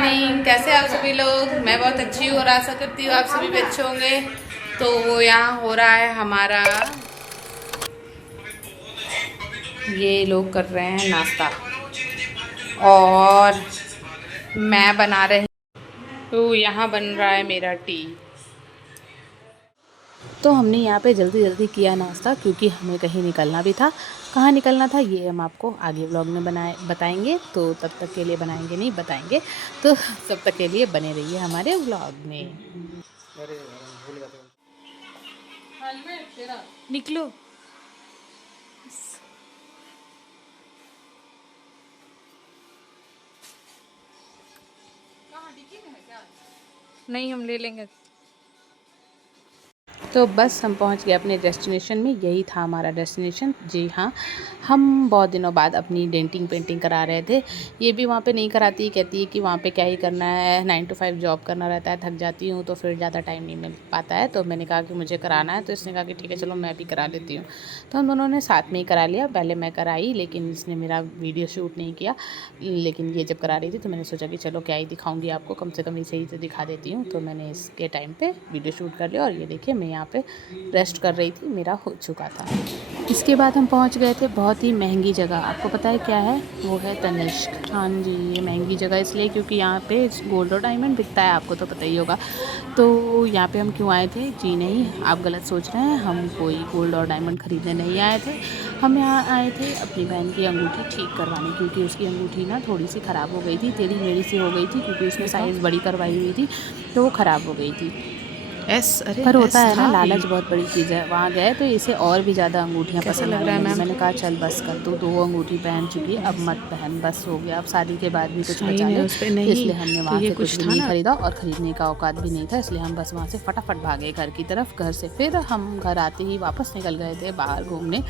Morning. कैसे आप सभी लोग? मैं बहुत अच्छी हूँ और आशा करती हूँ आप सभी भी अच्छे होंगे। तो वो यहाँ हो रहा है हमारा, ये लोग कर रहे हैं नाश्ता और मैं बना रही हूँ। तो यहाँ बन रहा है मेरा टी। तो हमने यहाँ पे जल्दी जल्दी किया नाश्ता क्योंकि हमें कहीं निकलना भी था। कहाँ निकलना था ये हम आपको आगे व्लॉग में बताएंगे। तो तब तक के लिए बनाएंगे नहीं बताएंगे, तो तब तक के लिए बने रहिए हमारे व्लॉग में। निकलो। नहीं, हम ले लेंगे। तो बस हम पहुंच गए अपने डेस्टिनेशन में। यही था हमारा डेस्टिनेशन। जी हाँ, हम बहुत दिनों बाद अपनी डेंटिंग पेंटिंग करा रहे थे। ये भी वहाँ पे नहीं कराती, कहती है कि वहाँ पे क्या ही करना है, 9 to 5 जॉब करना रहता है, थक जाती हूँ तो फिर ज़्यादा टाइम नहीं मिल पाता है। तो मैंने कहा कि मुझे कराना है, तो इसने कहा कि ठीक है चलो मैं भी करा लेती हूँ। तो हम दोनों ने साथ में ही करा लिया। पहले मैं कराई लेकिन इसने मेरा वीडियो शूट नहीं किया, लेकिन ये जब करा रही थी तो मैंने सोचा कि चलो क्या ही दिखाऊँगी आपको, कम से कम इसे ही तो दिखा देती हूँ। तो मैंने इसके टाइम पर वीडियो शूट कर लिया और ये देखिए मैं यहाँ पे रेस्ट कर रही थी, मेरा हो चुका था। इसके बाद हम पहुंच गए थे बहुत ही महंगी जगह। आपको पता है क्या है? वो है तनिष्क। हाँ जी, ये महंगी जगह इसलिए क्योंकि यहाँ पे गोल्ड और डायमंड बिकता है, आपको तो पता ही होगा। तो यहाँ पे हम क्यों आए थे? जी नहीं, आप गलत सोच रहे हैं, हम कोई गोल्ड और डायमंड ख़रीदने नहीं आए थे। हम यहाँ आए थे अपनी बहन की अंगूठी ठीक करवाने, क्योंकि उसकी अंगूठी ना थोड़ी सी ख़राब हो गई थी, टेढ़ी मेढ़ी सी हो गई थी, क्योंकि उसमें साइज़ बड़ी करवाई हुई थी तो वो ख़राब हो गई थी। अरे पर होता एस है ना, था लालच बहुत बड़ी चीज़ है। वहाँ गए तो इसे और भी ज़्यादा अंगूठियाँ कैसा पसंद लग आने रहा है लगी। मैम? मैंने कहा चल बस कर, तू 2 अंगूठी पहन चुकी है, अब मत पहन, बस हो गया, अब शादी के बाद भी कुछ बचा साइन है ले। उस पर? तो नहीं, इसलिए हमने तो वहाँ ये से कुछ कुछ भी था नहीं ना। ख़रीदा और ख़रीदने का औकात भी नहीं था, इसलिए हम बस वहाँ से फटाफट भागे घर की तरफ। घर से फिर हम घर आते ही वापस निकल गए थे बाहर घूमने।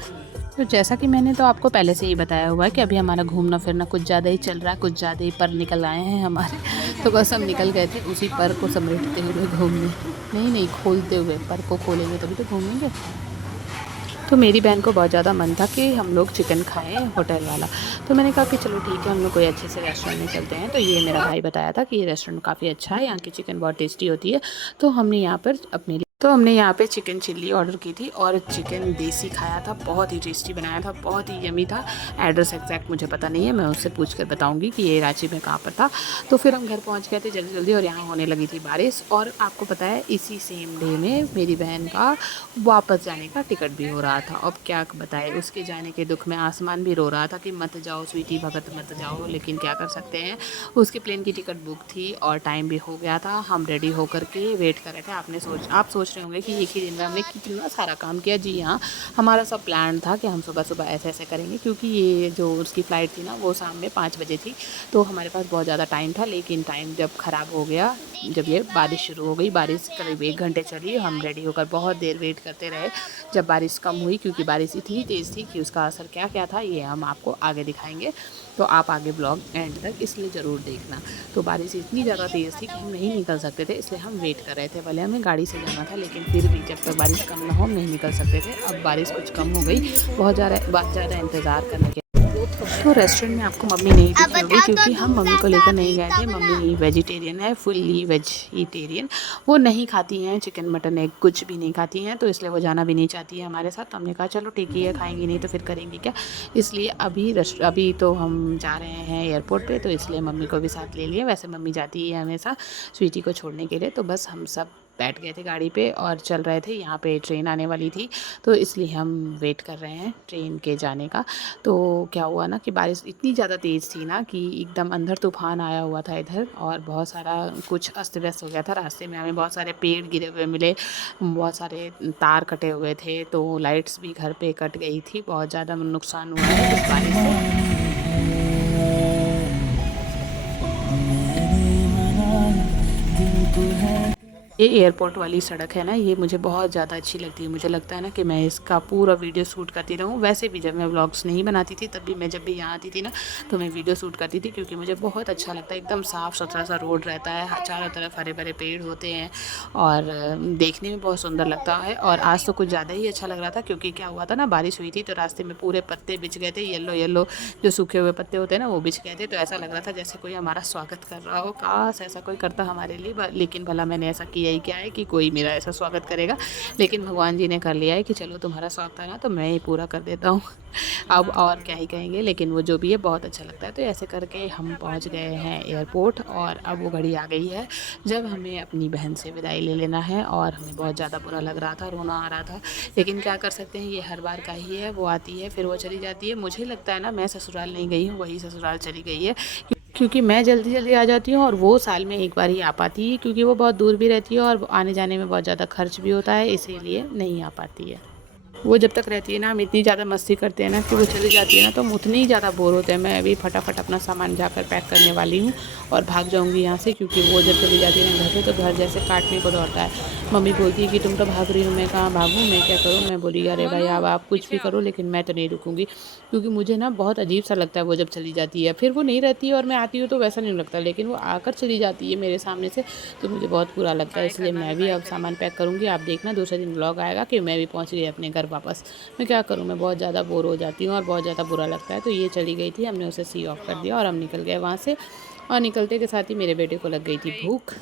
तो जैसा कि मैंने तो आपको पहले से ही बताया हुआ है कि अभी हमारा घूमना फिरना कुछ ज़्यादा ही चल रहा है, कुछ ज़्यादा ही पर निकल आए हैं हमारे। तो बस हम निकल गए थे उसी पर को समेटते हुए घूमने। नहीं, खोलते हुए, पर को खोलेंगे तभी तो घूमेंगे। तो मेरी बहन को बहुत ज़्यादा मन था कि हम लोग चिकन खाएं होटल वाला। तो मैंने कहा कि चलो ठीक है, हम लोग कोई अच्छे से रेस्टोरेंट में चलते हैं। तो ये मेरा भाई बताया था कि ये रेस्टोरेंट काफ़ी अच्छा है, यहाँ की चिकन बहुत टेस्टी होती है। तो हमने यहाँ पे चिकन चिल्ली ऑर्डर की थी और चिकन देसी खाया था, बहुत ही टेस्टी बनाया था, बहुत ही यमी था। एड्रेस एग्जैक्ट मुझे पता नहीं है, मैं उससे पूछ कर बताऊँगी कि ये रांची में कहाँ पर था। तो फिर हम घर पहुँच गए थे जल्दी जल्दी और यहाँ होने लगी थी बारिश। और आपको पता है इसी सेम डे में मेरी बहन का वापस जाने का टिकट भी हो रहा था। अब क्या बताए, उसके जाने के दुख में आसमान भी रो रहा था कि मत जाओ स्वीटी भगत मत जाओ, लेकिन क्या कर सकते हैं, उसके प्लेन की टिकट बुक थी और टाइम भी हो गया था। हम रेडी होकर के वेट कर रहे थे। आप सोच रहे होंगे कि एक ही दिन में हमने कितना सारा काम किया। जी हाँ, हमारा सब प्लान था कि हम सुबह सुबह ऐसे ऐसे करेंगे, क्योंकि ये जो उसकी फ़्लाइट थी ना वो शाम में 5 बजे थी। तो हमारे पास बहुत ज़्यादा टाइम था, लेकिन टाइम जब ख़राब हो गया, जब ये बारिश शुरू हो गई, बारिश करीब 1 घंटे चली, हम रेडी होकर बहुत देर वेट करते रहे। जब बारिश कम हुई, क्योंकि बारिश इतनी तेज़ थी कि उसका असर क्या क्या था ये हम आपको आगे दिखाएंगे। तो आप आगे ब्लॉग एंड तक इसलिए ज़रूर देखना। तो बारिश इतनी ज़्यादा तेज़ थी कि हम नहीं निकल सकते थे, इसलिए हम वेट कर रहे थे। भले हमें गाड़ी से जाना था, लेकिन फिर भी जब तक बारिश कम ना हो हम नहीं निकल सकते थे। अब बारिश कुछ कम हो गई, बहुत ज़्यादा इंतज़ार करने के। तो रेस्टोरेंट में आपको मम्मी नहीं दिखी होगी, क्योंकि हम मम्मी को लेकर नहीं गए थे। मम्मी वेजिटेरियन है, फुल्ली वेजिटेरियन। वो नहीं खाती हैं चिकन मटन एग, कुछ भी नहीं खाती हैं, तो इसलिए वो जाना भी नहीं चाहती है हमारे साथ। तो हमने कहा चलो ठीक ही है, खाएंगी नहीं तो फिर करेंगी क्या। इसलिए अभी तो हम जा रहे हैं एयरपोर्ट पे, तो इसलिए मम्मी को भी साथ ले लिया। वैसे मम्मी जाती है हमेशा स्वीटी को छोड़ने के लिए। तो बस हम सब बैठ गए थे गाड़ी पे और चल रहे थे। यहाँ पे ट्रेन आने वाली थी, तो इसलिए हम वेट कर रहे हैं ट्रेन के जाने का। तो क्या हुआ ना कि बारिश इतनी ज़्यादा तेज़ थी ना कि एकदम अंधर तूफान आया हुआ था इधर, और बहुत सारा कुछ अस्त व्यस्त हो गया था। रास्ते में हमें बहुत सारे पेड़ गिरे हुए मिले, बहुत सारे तार कटे हुए थे, तो लाइट्स भी घर पे कट गई थी। बहुत ज़्यादा नुकसान हुआ है इस बारिश से। ये एयरपोर्ट वाली सड़क है ना, ये मुझे बहुत ज़्यादा अच्छी लगती है। मुझे लगता है ना कि मैं इसका पूरा वीडियो शूट करती रहूँ। वैसे भी जब मैं व्लॉग्स नहीं बनाती थी तब भी मैं जब भी यहाँ आती थी ना तो मैं वीडियो शूट करती थी, क्योंकि मुझे बहुत अच्छा लगता है। एकदम साफ़ सुथरा सा रोड रहता है, चारों तरफ हरे भरे पेड़ होते हैं और देखने में बहुत सुंदर लगता है। और आज तो कुछ ज़्यादा ही अच्छा लग रहा था, क्योंकि क्या हुआ था ना, बारिश हुई थी तो रास्ते में पूरे पत्ते बिछ गए थे, येलो येलो जो सूखे हुए पत्ते होते हैं ना वो बिछ गए थे। तो ऐसा लग रहा था जैसे कोई हमारा स्वागत कर रहा हो। काश ऐसा कोई करता हमारे लिए, लेकिन भला मैंने ऐसा किया ही क्या है कि कोई मेरा ऐसा स्वागत करेगा। लेकिन भगवान जी ने कर लिया है कि चलो तुम्हारा स्वागत है ना तो मैं ही पूरा कर देता हूँ। अब और क्या ही कहेंगे, लेकिन वो जो भी है बहुत अच्छा लगता है। तो ऐसे करके हम पहुँच गए हैं एयरपोर्ट और अब वो घड़ी आ गई है जब हमें अपनी बहन से विदाई ले लेना है। और हमें बहुत ज़्यादा बुरा लग रहा था, रोना आ रहा था, लेकिन क्या कर सकते हैं, ये हर बार का ही है। वो आती है फिर वो चली जाती है। मुझे लगता है ना मैं ससुराल नहीं गई हूँ, वही ससुराल चली गई है, क्योंकि मैं जल्दी जल्दी आ जाती हूँ और वो साल में एक बार ही आ पाती है, क्योंकि वो बहुत दूर भी रहती है और आने जाने में बहुत ज़्यादा खर्च भी होता है, इसीलिए नहीं आ पाती है। वो जब तक रहती है ना हम इतनी ज़्यादा मस्ती करते हैं ना कि वो चली जाती है ना तो हम उतनी ही ज़्यादा बोर होते हैं। मैं अभी फटाफट अपना सामान जाकर पैक करने वाली हूँ और भाग जाऊँगी यहाँ से, क्योंकि वो जब चली जाती है ना घर से तो घर जैसे काटने को दौड़ता है। मम्मी बोलती है कि तुम तो भाग रही हो, मैं कहाँ भागूँ, मैं क्या करूँ। मैं बोली अरे भाई अब आप कुछ भी करो लेकिन मैं तो नहीं रुकूँगी, क्योंकि मुझे ना बहुत अजीब सा लगता है वो जब चली जाती है। फिर वो नहीं रहती है और मैं आती हूँ तो वैसा नहीं लगता, लेकिन वो आकर चली जाती है मेरे सामने से तो मुझे बहुत बुरा लगता है। इसलिए मैं भी अब सामान पैक करूँगी। आप देखना दूसरे दिन व्लॉग आएगा कि मैं भी पहुँच गई अपने घर वापस। मैं क्या करूँ, मैं बहुत ज़्यादा बोर हो जाती हूँ और बहुत ज़्यादा बुरा लगता है। तो ये चली गई थी, हमने उसे सी ऑफ कर दिया और हम निकल गए वहाँ से। और निकलते के साथ ही मेरे बेटे को लग गई थी भूख।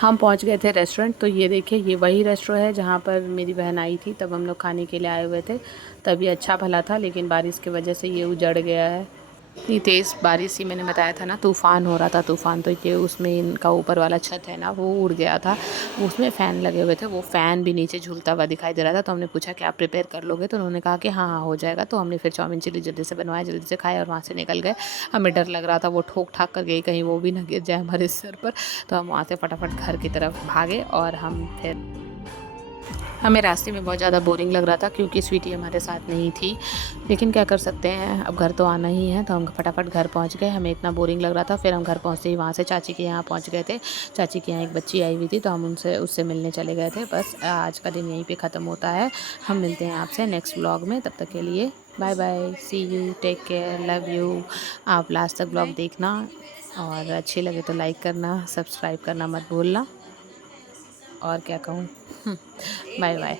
हम पहुँच गए थे रेस्टोरेंट। तो ये देखिए ये वही रेस्टोरेंट है जहाँ पर मेरी बहन आई थी, तब हम लोग खाने के लिए आए हुए थे। तब ये अच्छा भला था, लेकिन बारिश की वजह से ये उजड़ गया है। इतनी तेज़ बारिश ही, मैंने बताया था ना तूफ़ान हो रहा था, तूफ़ान। तो ये उसमें इनका ऊपर वाला छत है ना वो उड़ गया था, उसमें फ़ैन लगे हुए थे, वो फ़ैन भी नीचे झूलता हुआ दिखाई दे रहा था। तो हमने पूछा कि आप प्रिपेयर कर लोगे, तो उन्होंने कहा कि हाँ हाँ हो जाएगा। तो हमने फिर चाउमीन चिल्ली जल्दी से बनवाया, जल्दी से खाया और वहाँ से निकल गए। हमें डर लग रहा था वो ठोक ठाक कर गई, कहीं वो भी ना गिर जाए हमारे सर पर। तो हम वहाँ से फटाफट घर की तरफ भागे और हम फिर हमें रास्ते में बहुत ज़्यादा बोरिंग लग रहा था, क्योंकि स्वीटी हमारे साथ नहीं थी, लेकिन क्या कर सकते हैं, अब घर तो आना ही है। तो हम फटाफट घर पहुंच गए, हमें इतना बोरिंग लग रहा था। फिर हम घर पहुंचते ही वहाँ से चाची के यहाँ पहुंच गए थे। चाची के यहाँ एक बच्ची आई हुई थी तो हम उससे मिलने चले गए थे। बस आज का दिन यहीं पर ख़त्म होता है। हम मिलते हैं आपसे नेक्स्ट व्लॉग में, तब तक के लिए bye bye, see you, take care, love you. आप लास्ट तक व्लॉग देखना और अच्छे लगे तो लाइक करना, सब्सक्राइब करना मत भूलना। और क्या कहूँ, बाय बाय।